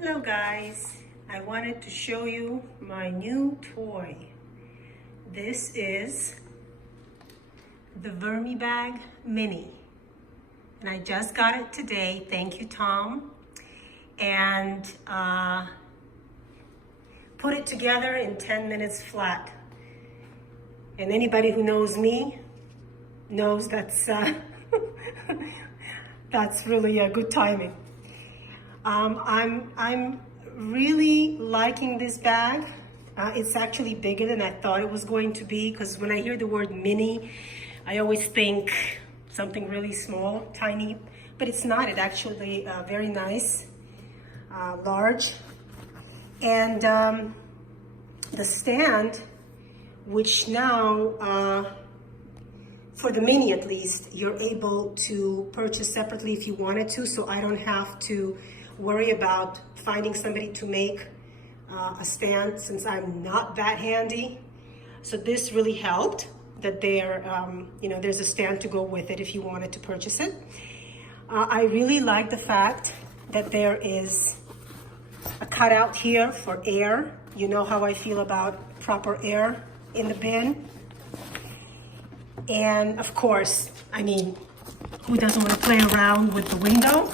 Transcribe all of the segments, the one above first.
Hello guys, I wanted to show you my new toy. This is the VermiBag Mini, and I just got it today. Thank you, Tom. And put it together in 10 minutes flat. And anybody who knows me knows that's that's really a good timing. I'm really liking this bag. It's actually bigger than I thought it was going to be, because when I hear the word mini, I always think something really small, tiny, but it's not. It's actually very nice, large. And the stand, which now, for the mini at least, you're able to purchase separately if you wanted to, so I don't have to worry about finding somebody to make a stand, since I'm not that handy. So this really helped that there's a stand to go with it if you wanted to purchase it. I really like the fact that there is a cutout here for air. You know how I feel about proper air in the bin. And of course, I mean, who doesn't want to play around with the window?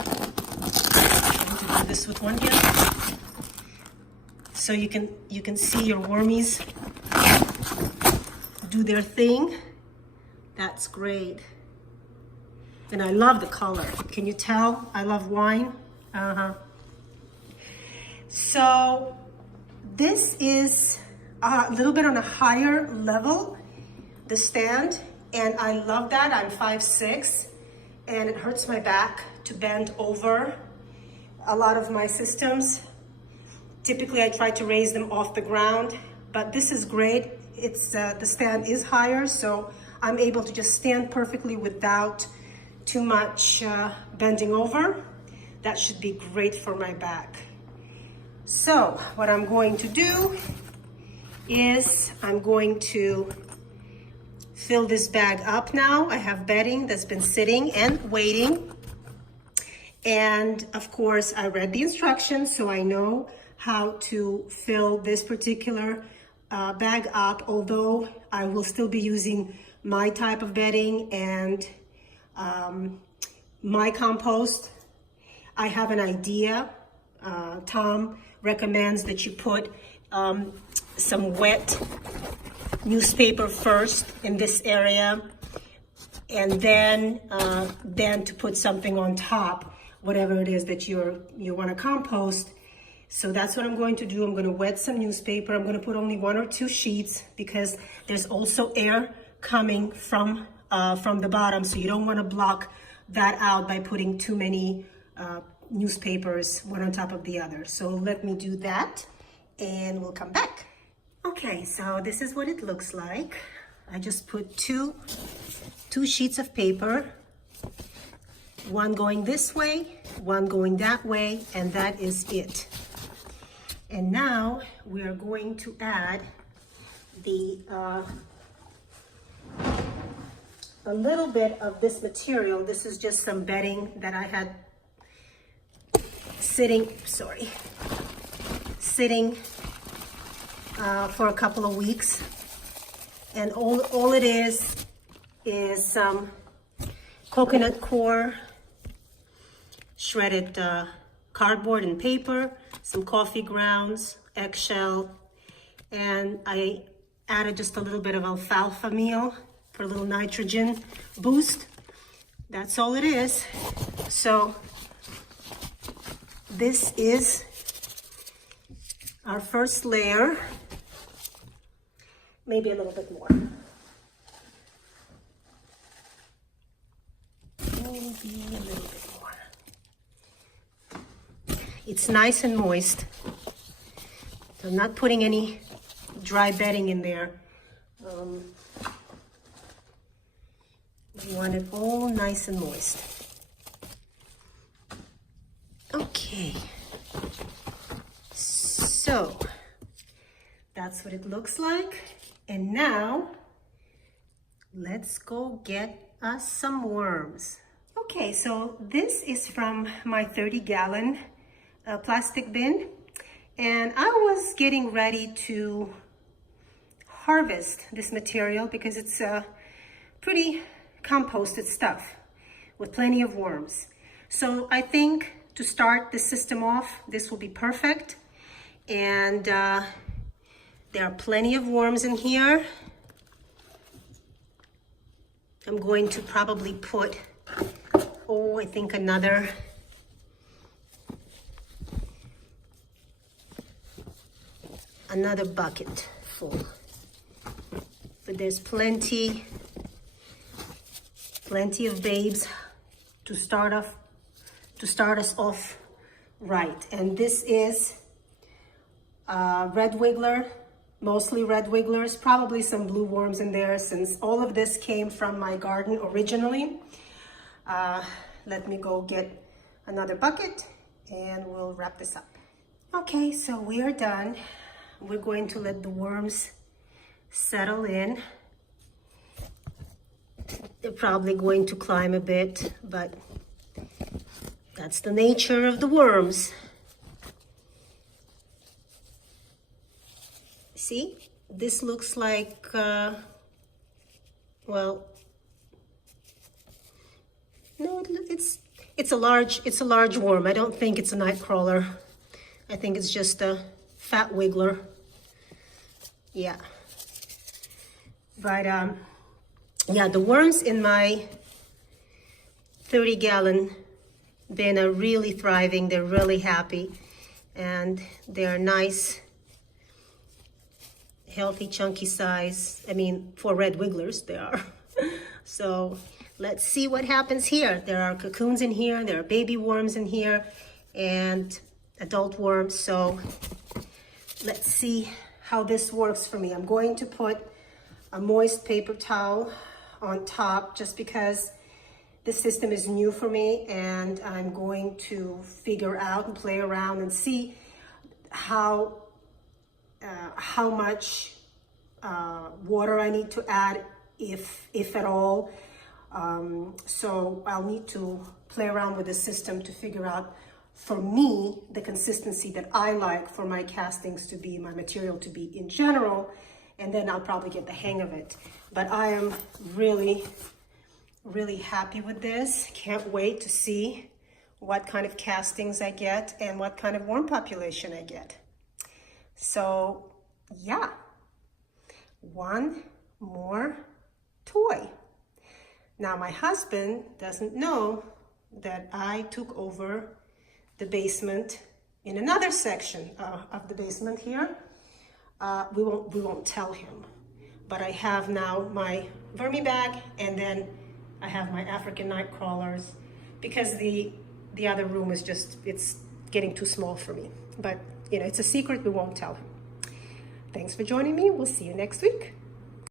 I'm going to do this with one hand, so you can see your wormies do their thing. That's great. And I love the color. Can you tell? I love wine. So this is a little bit on a higher level, the stand, and I love that. I'm 5'6", and it hurts my back to bend over a lot of my systems. Typically I try to raise them off the ground, but this is great. It's the stand is higher, so I'm able to just stand perfectly without too much bending over. That should be great for my back. So what I'm going to do is I'm going to fill this bag up now. I have bedding that's been sitting and waiting. And of course, I read the instructions, so I know how to fill this particular bag up, although I will still be using my type of bedding and my compost. I have an idea. Tom recommends that you put some wet newspaper first in this area, and then to put something on top, whatever it is that you want to compost. So that's what I'm going to do. I'm going to wet some newspaper. I'm going to put only 1 or 2 sheets, because there's also air coming from the bottom, so you don't want to block that out by putting too many newspapers one on top of the other. So let me do that and we'll come back. Okay, so this is what it looks like. I just put two sheets of paper, one going this way, one going that way, and that is it. And now we are going to add a little bit of this material. This is just some bedding that I had sitting for a couple of weeks, and all it is some coconut core, shredded cardboard and paper, some coffee grounds, eggshell, and I added just a little bit of alfalfa meal for a little nitrogen boost. That's all it is. So this is our first layer, maybe a little bit more. Maybe a little bit more. It's nice and moist. So I'm not putting any dry bedding in there. We want it all nice and moist. Okay. So that's what it looks like. And now let's go get us some worms. Okay, so this is from my 30-gallon plastic bin, and I was getting ready to harvest this material because it's pretty composted stuff with plenty of worms. So I think to start the system off, this will be perfect. And there are plenty of worms in here. I'm going to probably put, I think another bucket full. But there's plenty of babes to start us off right. And this is red wiggler, mostly red wigglers, probably some blue worms in there since all of this came from my garden originally. Let me go get another bucket and we'll wrap this up. Okay, so we are done. We're going to let the worms settle in. They're probably going to climb a bit, but that's the nature of the worms. See, this looks like, well, no, it's a large worm. I don't think it's a night crawler. I think it's just a fat wiggler. Yeah. But yeah, the worms in my 30-gallon bin are really thriving. They're really happy, and they're nice, healthy, chunky size. I mean, for red wigglers, they are. So let's see what happens here. There are cocoons in here, there are baby worms in here, and adult worms. So let's see how this works for me. I'm going to put a moist paper towel on top just because this system is new for me, and I'm going to figure out and play around and see how much water I need to add, if at all. So I'll need to play around with the system to figure out, for me, the consistency that I like for my castings to be, my material to be in general, and then I'll probably get the hang of it. But I am really, really happy with this. Can't wait to see what kind of castings I get and what kind of worm population I get. So yeah, one more toy. Now my husband doesn't know that I took over the basement in another section of the basement here. We won't tell him, but I have now my VermiBag, and then I have my African night crawlers because the other room is it's getting too small for me. But you know, it's a secret, we won't tell him. Thanks for joining me. We'll see you next week.